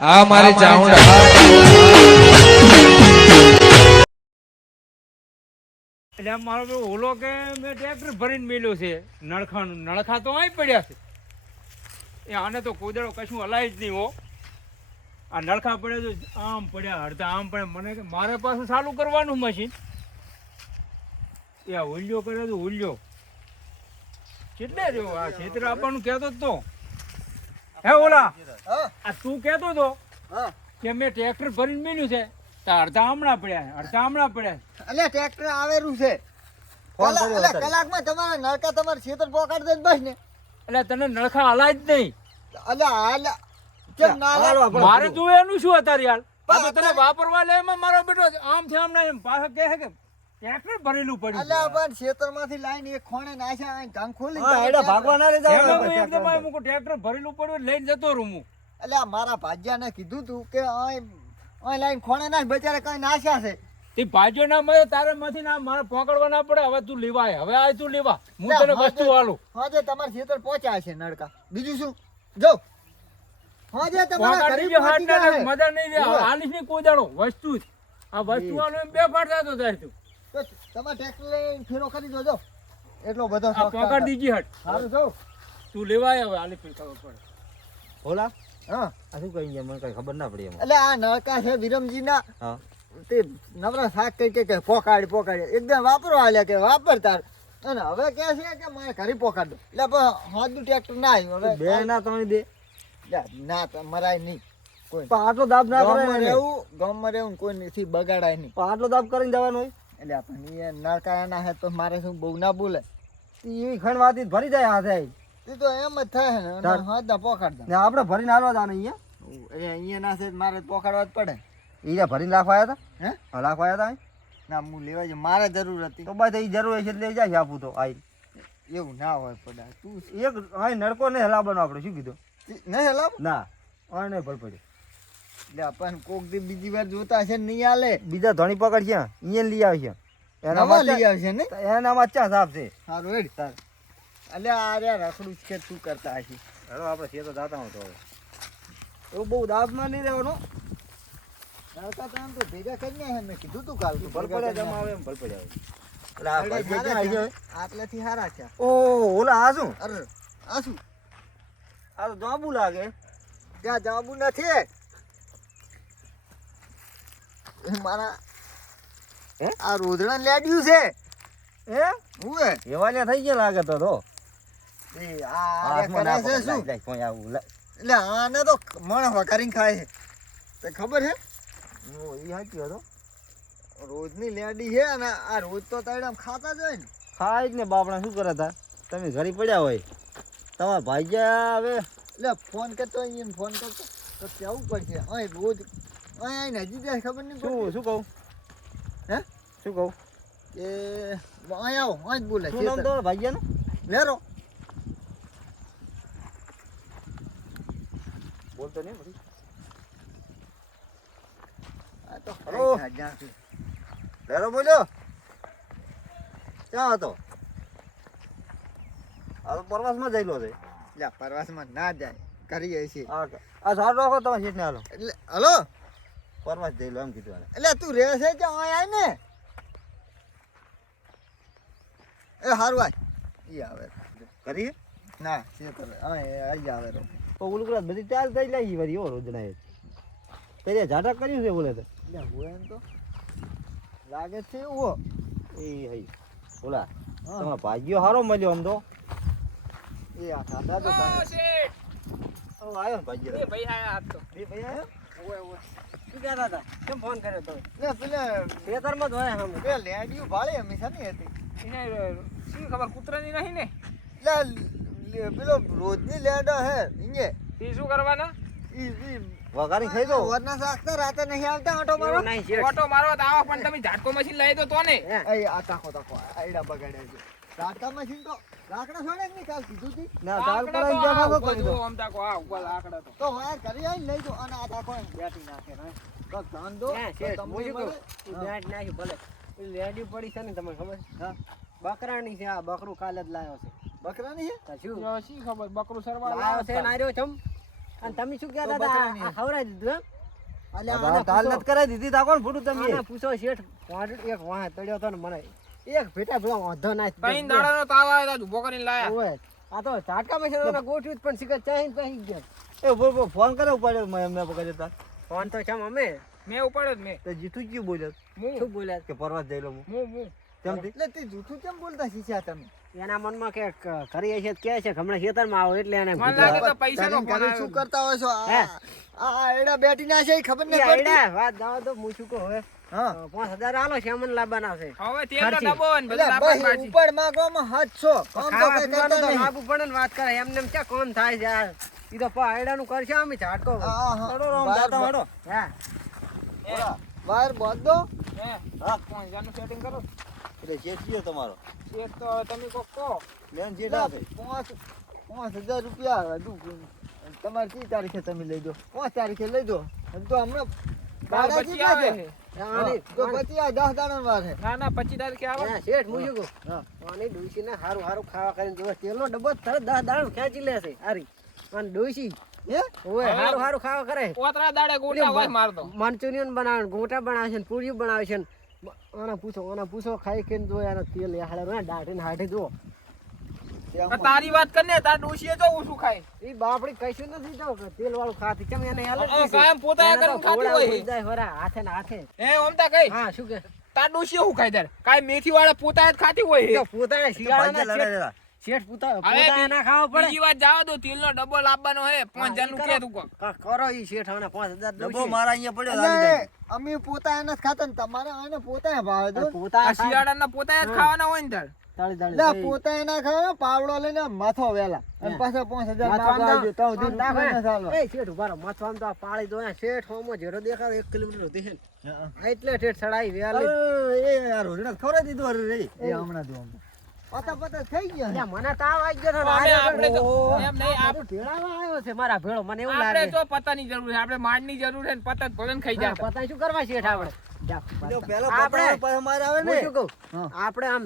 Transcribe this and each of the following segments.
આ મારી ચાઉંડા એટલે મારો તો ઓલો કે મેં ટ્રેક્ટર ભરીને મેલ્યો છે નળખાનું નળખા તો અહીં પડ્યા છે એ આને તો કોદળો કશું હલાય જ નહીં હો આ નળખા પડે તો આમ પડ્યા અડધા આમ પડે મને કે મારે પાછું ચાલુ કરવાનું મશીન એ આ હુલ્યો કરે તો હુલ્યો કેટલે રહ્યો આ ખેતર આપવાનું કહેતો જ તો હે ઓલા આ તું કહેતો તો કે મેં ટ્રેક્ટર ભરીને મેલ્યું છે તો અડધા હમણાં પડ્યા અડધા હમણાં પડ્યા એટલે ટ્રેક્ટર આવેલું છે કલાકમાં તમારે નળકા તમારે ખેતર પોકાડ દે બસ ને એટલે તને નળખા હલાય જ નહીં એટલે કેમ ના હાલવા મારે તું એનું શું અત્યારે યાર પાછો તને વાપરવા લે એમાં મારો બેટો આમ છે આમ એમ પાછો કહે કે ટ્રેક્ટર ભરેલું પડ્યું એટલે પણ ખેતરમાંથી લાઈન એક ખોણે નાખ્યા ઢાંગ ખોલી ભાગવા ના રે એમાં હું એકદમ આ મૂકો ટ્રેક્ટર ભરેલું પડ્યું લઈને જતો રહું હું એટલે મારા ભાજ્યાને કીધું તું કે અહીં લાઈન ખોણે નાખ બચારે કઈ નાખ્યા છે તે ભાજ્યો ના મળે તારે માંથી ના મારે પકડવા ના પડે હવે તું લેવાય હવે આ તું લેવા હું તને વસ્તુ આલું હા જે તમારે ખેતર પહોંચ્યા છે નળકા બીજું શું જો હા જે તમારા ગરીબ મજા નહીં રે આલીશ ની કોઈ દાડો વસ્તુ જ આ વસ્તુ આલો એમ બે પાડ થતો જાય તું તો તમારે ટ્રેક્ટર લઈને ફેરો કરી દો એટલો બધો આ પકડ દીજી હટ સારું જો તું લેવાય હવે આલી પી ખબર પડે ઓલા હા આ શું કહી ગયા મને કઈ ખબર ના પડી એમાં એટલે આ નળકા છે વિરમજીના હા તે નવરા શાક કઈ કે પોકાડ એકદમ વાપરો હાલ્યા કે વાપરતા અને હવે કે છે કે મારે ઘરે પોકાડ દો એટલે હાથનું ટ્રેક્ટર ના આવ્યું હવે બે ના ત્રણ દે ના મરાય નહીં કોઈ પણ આટલો દાબ ના કરે ગામમાં રહેવું ગામમાં રહેવું કોઈ નથી બગાડાય નહીં પણ આટલો દાબ કરીને જવાનું હોય એટલે પણ એ નળકા ના હે તો મારે શું બહુ ના બોલે એવી ખણ વાતી ભરી જાય હાથે એ તો એમ જ થાય ને હાથના પોકાડ દો ને આપણે ભરીને હાલવા જવાનું અહીંયા ના છે મારે પોકાડવા જ પડે ઈ ભરીને રાખવા આવ્યા હતા હે હા રાખવા આવ્યા હતા ના હું લેવા જ મારે જરૂર હતી તો બસ એ જરૂર છે એટલે લઈ જાય આપું તો આઈ એવું ના હોય પડે તું એક હા નડકો ને હલાવવાનો આપણે શું કીધું નહીં હલાવ ના હા નહીં ભર પડ્યો એટલે આપણ કોક દી બીજી વાર જોતા છે નહીં આલે બીજા ધણી પકડ છે અહીંયા લઈ આવે છે નવા લઈ આવશે ને એનામાં ચા સાફ છે સારું હેડ તાર એટલે આ રે રખડું છે તું કરતા હશે હવે આપણે છે તો જાતા હું તો હવે એવું બહુ દાબમાં નહીં રહેવાનો નળકા તો આમ તો ભેગા કરીને હે મેં કીધું તું કાલ ભલ પડ્યા જમા આવે એમ ભલ પડ્યા આવે આટલેથી હારા છે ઓ ઓલા આ શું અરે આ શું આ તો જાંબુ લાગે ત્યાં જાંબુ નથી મારા હે આ રોદડા લેડ્યું છે હે હું હે એવાલિયા થઈ ગયા લાગે તો એ આ કરે છે શું એટલે આને તો મણ વઘારીને ખાય છે તે ખબર છે ઓ ઈ હાચી હતો રોજની લેડી છે અને આ રોજ તો તારે ખાતા જ હોય ને ખાય જ ને બાપડા શું કરે તા તમે ઘરે પડ્યા હોય તમારા ભાઈયા હવે એટલે ફોન કરતો અહીંયા ફોન કરતો તો કેવું પડશે અહીં રોજ અહીં નજીક જાય ખબર નહીં શું કહું હે શું કહું કે અહીં આવો અહીં જ બોલે શું નામ તમારા ભાઈયાનું લેરો બોલતો નહીં પછી આ તો હલો. જ્યાંથી લેરો બોલ્યો ક્યાં હતો આ તો પરવાસમાં જઈલો છે એટલે પ્રવાસમાં ના જાય કરીએ છીએ આ સારું રાખો તમે સીટને હાલો એટલે હલો પરવાસ જઈલો એમ કીધું આને. એટલે તું રહે છે કે અહીં આય ને એ હારું આય ઈ આવે કરીએ ના છે તો અહીં આવે રો તો ઉલકડા બધી ચાલ થઈ લાગી વારી ઓ રોજના એ તે ઝાટક કર્યું છે બોલે તો એટલે હું એમ તો લાગે છે એવું એ હઈ ઓલા તમારા ભાગ્યો હારો મળ્યો આમ તો એ આ ખાધા તો આવ્યો ને ભાગ્યો એ ભાઈ આયા આજ તો એ ભાઈ આવ્યો શું કહેતા હતા કેમ ફોન કર્યો તો લે પેલા ખેતરમાં જ હોય હમ પેલા લેડીયું ભાળે હંમેશા નહીં હતી એને શું ખબર કૂતરાની નહીં ને પેલો રોજની લેડો હે ઇંગે એ શું કરવાના ઈ વઘારી ખાઈ દો વરના સાખતા રાતે નહીં આવતા ઓટો મારો ઓટો મારવા તો આવો પણ તમે ઝાટકો મશીન લઈ દો તો ને એ આ તાકો આઈડા બગાડ્યા છે રાતા મશીન તો લાકડા છોડે જ નહીં કાલ કીધું તી ના કાલ કરાઈ બેઠા તો કરી દો આમ તાકો આ ઉપર લાકડા તો વાર કરી આઈ લઈ દો અને આ તાકો બેઠી નાખે ને તો ધન દો લેડી પડી છે ને તમને ખબર હા બકરાની છે આ બકરું કાલે જ લાવ્યો છે બકરાની હે શું શી ખબર બકરું સરવા લાવ્યો છે ને આર્યો ચમ અને તમે શું કહેતા તો હતા બકરાની. આ ખવડાવી દીધું એમ અલ્યા હવે આને તાલ પૂછો. નથી કરાવી દીધી તા કોણ ફૂટું તમે આને પૂછો શેઠ એક વાહ તળ્યો હતો ને મને એક ભેટા ભેળો વાંધો ના કઈ દાડાનો તાવ આવ્યો તો ઉભો કરીને લાયા ઓય આ તો ઝાટકામાં છે ને ગોઠવ્યું જ પણ શિખર ચાહીને પછી ગયા એ બોલ બોલ ફોન કરે ઉપાડ્યો મેં પકડ્યો તા ફોન તો છે અમે મેં ઉપાડ્યો જ મેં તો જીતું ક્યું બોલ્યો શું બોલ્યા કે પરવાસ જઈ લો હું કેમ થી એટલે તે જૂઠું કેમ બોલતા શીખ્યા તમે એના મનમાં કે કરી છે કે છે હમણાં ખેતરમાં આવો એટલે એને મને લાગે તો પૈસાનો કરીને ફોન કરીને શું આવ્યો કરતા હોય છો હે? આ એડા બેઠી ના છે ઈ ખબર ઈ નહીં પડતી આયડા વાત દાવ તો હું શું કહું હવે હા 5000 આલો છે અમને લાવવાના છે હવે તેલનો ખર્ચી. ડબ્બો ને બધું એટલે લાવવાનું ભાઈ બાકી. ઉપર માંગવામાં હાથસો કામ તો ખાવા કઈ પીવાનું કરતા તો નહીં. લાવવું પડે ને વાત કરે એમને એમ ક્યાં કોણ થાય છે યાર ઈ તો આયડાનું કરશે અમે ઝાટકો હા, હા. ચડો રામ, બહાર જાતા વાળો. હા બહાર બોધ દો હે હા 5000 સેટિંગ કરો એટલે ચેક કયો તમારો એક તો તમે કોક કહો મેન ચેક લા, આપે 5,000 રૂપિયા હતું. તમારે કઈ તારીખે તમે લઈ દો 5 તારીખે લઈ દો એમ તો હમણાં ભાડા પછી કેટલા આવે છે? છે. આની તો પછી આ 10 દાડા વાર છે ના ના 25 તારીખે આવે હા, શેઠ હું શું કહું હા. આની ડોશીને હારું હારું ખાવા કરીને જોવે તેલનો ડબ્બો તરત 10 દાણા ખેંચી લેશે હારી અને ડોશી હે ઓય હારું હારું ખાવા કરે પોતરા દાડે ગોટા હોય મારતો મંચુરિયન બનાવે ને ગોટા બનાવે છે ને પૂરી બનાવે છે ને આના પૂછો ખાઈ કે જો આના તેલ હાડે દાઢીને હાડે જો તારી વાત કરને તાર ડોશીએ જો હું શું ખાય ઈ બાપડી કશું નથી જો તેલ વાળું ખાતી કેમ એને એ કાયમ પોતા કરીને ખાતી હોય. હાથે ને હાથે એ ઓમતા કઈ હા શું કે તાર ડોશીએ હું ખાય તાર કાંઈ મેથી વાળા પોતા જ ખાતી હોય તો પોતાને ભાજ્યા શિયાળાના લડાઈ દેતા. શેઠ પોતા હવે પોતાને ના ખાવા પડે બીજી વાત જાવ તો તેલનો ડબ્બો લાવવાનો હે 5000 નું કે તું કોક કરો ઈ શેઠ આને 5000 ડબ્બો મારા અહીંયા પડ્યો એટલે લાવી જાય. અમે પોતા એને જ ખાતા ને તમારે આને પોતા ભાવે દો પોતા આ શિયાળાના પોતા જ ખાવાના હોય ને તાર તાળી લે પોતા એના ખાવા પાવડો લઈને માથો વેલા અને પાછા 5,000 માંગવા આવજો તો સુધી રૂપિયા ના ચાલો. એ શેઠ ઉભા રહો મથવામ તો આ પાળી દો આ શેઠ હોમો જેરો દેખાડો 1 કિલોમીટર સુધી છે ને આ એટલે ઠેઠ ચડાઈ વેલી અરે, એ યાર રોજના ખવડાવી દીધું અરે રે. એ હમણાં જો હમણાં. પતા પતા થઈ ગયા લ્યા, મને તાવ આવી ગયો તો અમે આપણે તો એમ નહીં આપણું ઢેળામાં આવ્યો છે મારા ભેળો મને એવું આપણે લાગે તો પતાની જરૂર છે આપણે માળની જરૂર છે ને પતા જ ભોજન ખાઈ હા, જાય પતા શું કરવા શેઠ આપણે જા, પેલો પતા. પહેલો આપણે પતાવો, પછી મારે આવે હું ને શું કહું હા. આપણે આમ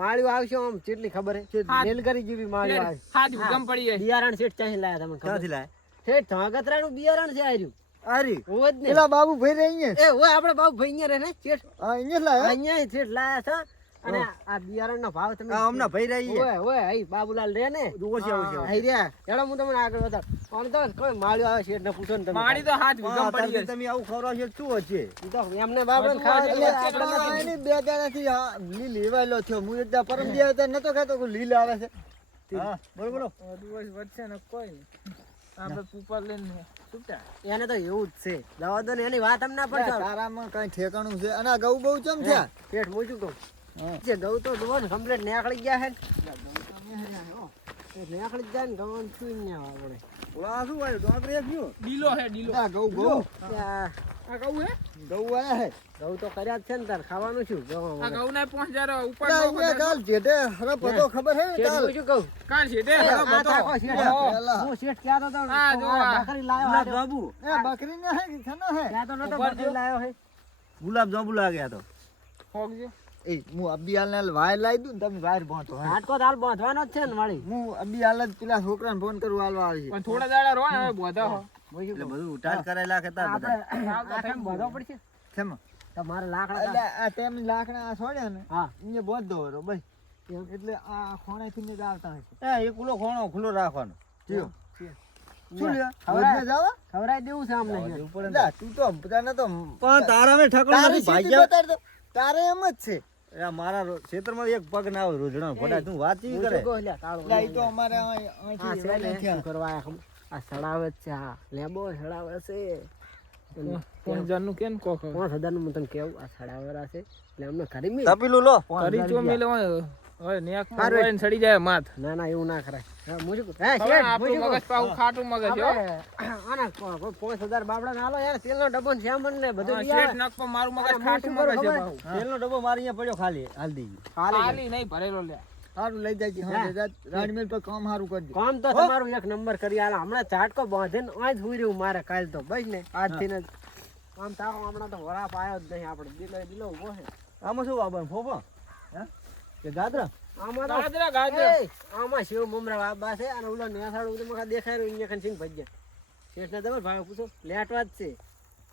માળીઓ આવશે આમ કેટલી ખબર હે હા. રેલગાડી જેવી માળીઓ આવે હાથ ભૂકંપ પડી જાય બિયારણ શેઠ ચાહી લાયા તમને ખબર ક્યાંથી લાય શેઠ ધોગતરાનું બિયારણ છે આર્યું આરી હોય જ ને પેલા બાબુ ભાઈ રહી અહીંયા એ હોય આપણે બાબુ ભાઈ અહીંયા રહે ને શેઠ હા અહીંયા જ લાવ્યા. અહીંયા શેઠ લાયા છે અને આ બિયારણનો ભાવ તમે આ હમણાં ભાઈ રહી ઓય ઓય અહીં બાબુલાલ રે ને ઓછી આવશે અહીં રહ્યા હેડો હું તમને આગળ વધાર આમ તો કોઈ માળ્યો આવે શેઠ ને પૂછો ને તમે માળી તો હાથ ભૂકંપ પડી જાય તમે આવું ખવડાવશો શું હશે ઈ તો એમને બાબરાને ખાવા બધું દે. એટલે આપણે આપણે એની 2 દાડાથી આ લીલ લેવાયેલો થયો હું એકદા પરમ દિવસે તો નતો કહેતો કે લીલ આવે છે હા બોલો બોલો દિવસ વધશે ને કોઈ નહીં આપણે ઉપર લઈને છૂટા એને તો એવું જ છે જવા દો ને એની વાત અમને ના પડશે તારામાં કઈ ઠેકાણું છે અને આ ગૌ બહુ ચમ થયા શેઠ હું શું કહું હા. જે ઘઉં તો જુઓ ને કમ્પ્લીટ નીકળી ગયા છે નીકળી જાય ને ઘઉં છું ને આપણે ઓલા શું આવ્યું ડોંગરી આવ્યું ડીલો હે ડીલો આ ગૌ ગૌ આ આ કહું હે ગૌ આયા હે ઘઉં તો કર્યા જ છે ને તાર ખાવાનું શું ઘઉં આ ઘઉં ના 5000 ઉપર એટલે અહીંયા કાલ જેઠે હરપ હતો ખબર હે ને શેઠ કાલ હું શું કહું કાલ છે તે આ તાકો શેઠ પેલા. હું શેઠ કહેતો તો આ જો આ. બકરી લાયો ગુલાબ હાડો. જાંબુ એ બકરી ને હે કે ખનો હે ત્યાં તો નતો ઉપર બકરી લાયો હે ગુલાબ જાંબુ લાગ્યા તો હોગજો એ હું અબિયાલ ને વાયર લાવી દઉં ને તમે વાયર ભણતો હે હાટકો તો હાલ બાંધવાનો જ છે ને વાળી હું અબિયાલ જ પેલા છોકરાને ફોન કરું હાલવા આવી પણ થોડા દાડા રહો ને હવે બોધા હો હું શું એટલે કહું? બધું ઉટાર કરેલા હતા બધા આપણે આ કેમ બાંધવો પડશે છે તમારે લાકડા એટલે આ તેમ લાકડા આ છોડ્યા ને હા અહીંયા બોધ દો રો બસ એટલે આ ખોણેથી ને જ આવતા હશે એ ખુલ્લો ખોણો ખુલ્લો રાખવાનો જીઓ શું લ્યો ખવડાય. વધને જાવ ખવડાવી દેવું છે અમને શેઠ. એટલે તું તો બધાને તો પણ તારા મેં ઠકડો તારી નથી સીધી ભાગ્યા બતાડ દો. તારે એમ જ છે એ મારા ક્ષેત્રમાં એક પગ ના આવે રોજડા ફોટા તું વાત હું ઈ શું કરે કહું લ્યા, તાળો એટલે ઈ તો લ્યા. અમારે આ અહીંથી છે ને, થયા. શું કરવા આયા ખબર? આ સડાવે જ છે આ લેબો સડાવે છે 5000 નું કેમ કોક 5000 નું હું તને કેવું આ સડાવેરા છે એટલે અમને ખરી મી તપીલું લો કરી ચો મેલે હવે નેક માં હારું. હોય ને સડી જાય માથ ના ના એવું ના કરાય હા, હું શું કહું? હે, હવે શેઠ, હું આપણું શું કહું? મગજ પાછું ખાટું મગજ હો આપણે આના 5000 બાબડા હાલો યાર તેલનો ડબ્બો ને શ્યામણ ને બધું લઈ શેઠ આવે. નખ પર મારું મગજ અને હું ખાટું શું કરું મગજ છે ખબર? પાછું. તેલનો ડબ્બો મારી અહીંયા પડ્યો ખાલી હાલ દીધી ખાલી નહીં ભરેલો લે સારું લઈ જાય છે હા. રાજમેલ પર કામ સારું કરજો કામ તો તમારું એક નંબર કરી આલો હમણાં ઝાટકો બાંધીને આજ હુઈ રહ્યું મારે કાલ તો બસ ને આજથી ને જ. આમ તારો હમણાં તો વરાપ આવ્યો જ નહીં આપણે દિલો ઉભો છે આમાં શું વાપરવાનું ફોફો કે ગાદરા આમાં તો ગાજરા ગાજરા એય, આમાં શિવ મમરા બાબા છે અને ઓલો નેસાડ ઉદમાં દેખાય રહ્યું અહીંયા સિંગ ભજ્યા શેઠને જબર ભાવ પૂછો લેટવા જ છે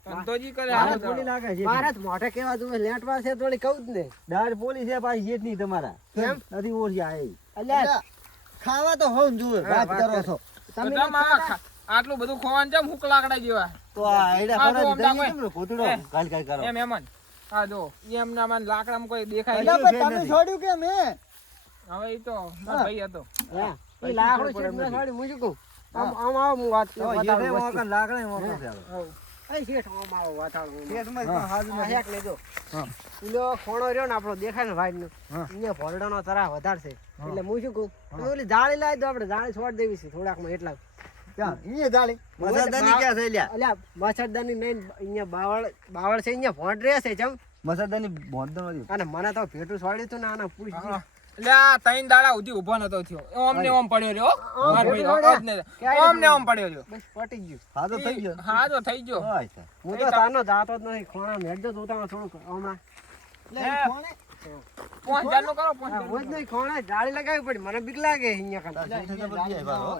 ધંધોજી કરે મારે હાલો પોલી લાગે છે મારે જ મોઢે કેવા તું લેટવા છે થોડી કહું જ ને દાળ પોલી છે પાછી જેઠ ની તમારા કેમ? નથી ઓળખ્યા એ અલ્યા એટલે ખાવા તો હોવું જોવે હા, વાત વાત કરો છો તમે બધામાં નથી ખાતા? આટલું બધું ખોવાનું ચમ હુક લાકડા જેવા તો આ એડા આ ખરા જો દઈ આમ કેમ કોતડો એ. કાલ કાલ કરો એમ એમ જ. આ જો એમ ના માન લાકડામાં કોઈ દેખાય એટલે નહીં. પણ તમે છોડ્યું કે મેં હવે ઈ તો મારો ભાઈ હતો હા, ઈ લાકડું શેઠ ને છોડી હું શું કહું? આમ આવો હું વાત તો જેઠે બતાડું વસ્તુ. મોકન લાકડા મોકન છે હઉ. એ શેઠ આમ આવો વાતાડું હું. પેટમાં પણ હાજુ આ નથી. હેક લેજો. હા. પેલો ખોણો રહ્યો ને આપણો દેખાય ને વાઈડ નો હા. અહીંયા ભરડાનો તરા વધારે છે એટલે હું શું કહું તમે ઓલી જાળી લાવી દો આપણે જાળી છોડ દેવી છે થોડાકમાં એટલા ક્યાં અહીંયા જાળી મસાદાની ક્યાં છે લ્યા અલ્યા મચ્છરદાની નહીં અહીંયા બાવળ છે અહીંયા ભોંડ રહે છે ચમ મસાદાની ભોંડતો નથી અને મને તો ભેટું છોડ્યું હતું ને આને પૂછ હા. એટલે આ ત્રણ દાડા સુધી ઊભો નતો થયો ઓમ ને ઓમ પડ્યો રહ્યો આમ માર ભેટું ભાઈ વળ્યા. જ ને. ક્યાંય ઓમ ને ઓમ પડ્યો રહ્યો બસ પટી ગયું હા તો થઈ ગયો હા તો થઈ ગયો હા સર હું તો તાનો જાતો જ નથી ખોણા મેળજો જોતા થોડુંક હમણાં એટલે ઈ કોણે? 5000 નું કરો 5000 હું જ નહીં ખોણા જાળી લગાવી પડી મને બીક લાગે અહીંયા કાંઈ. શેઠ જબર બિયા ભારો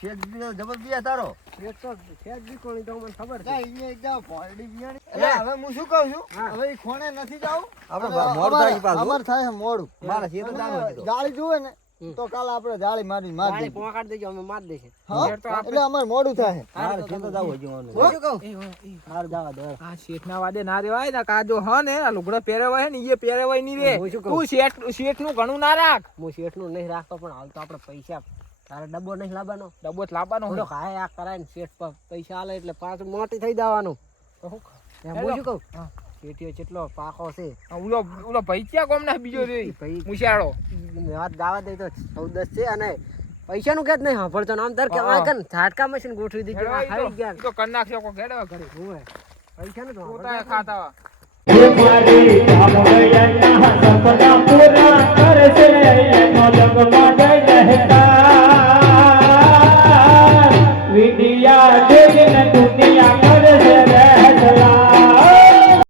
શેઠ જબર બિયા તારો પેટ તો છે જ બીકોણી તો મને ખબર ના, છે અહીંયા એકદમ ભોંયડી બિયાણી. એટલે હવે હું શું કહું છું હા. હવે ઈ ખોણે નથી જાવું આપણે અને મોડું થાય પાછું. અમારે થાય છે મોડું મારા શેઠ તો જાણો અને જ તો. જાળી જુએ ને તો કાલે આપણે જાળી મારી જાળી દઈએ. પોકાડ દેજો અમે માર દેશે હા? શેઠ તો આપણે- એટલે અમારે મોડું થાય મારા શેઠ તો જાવું હજી વાનું. હું શું કહું એ હોય, એ. હાર જવા દો આ શેઠના વાદે ના રેવાય ને કાજો હ ને આ લુગડા પહેરવાય ને એ પહેરવાય નહીં રે હું શું કહું? તું શેઠ નું ઘણું ના રાખ હું શેઠનું નહીં રાખતો પણ હાલ તો આપણે પૈસા તારે ડબ્બો નહીં લાવવાનો ડબ્બો જ લાવવાનો થોડો હોય. ખાય આ કરાય ને શેઠ પર પૈસા આલે એટલે પાછું મોટી થઈ જવાનું તો હું એમ હું શું કહું હા. શેઠિયો કેટલો પાકો છે આ ઓલો ભાઈ ક્યાં કોમ ના બીજો રે ભાઈ મુશિયાળો વાત ગાવા દે તો 14 છે અને પૈસાનું કે જ નહીં સાંભળતો ને આમ તાર કે હા. આ કન ઝાટકા મશીન ગોઠવી દીધી આ ખાઈ ગયા તો કર નાખશે કોઈ ઘેડવા ઘરે હું પૈસાનું તો પોતા સાંભળતો ખાતા વા. વિદ્યા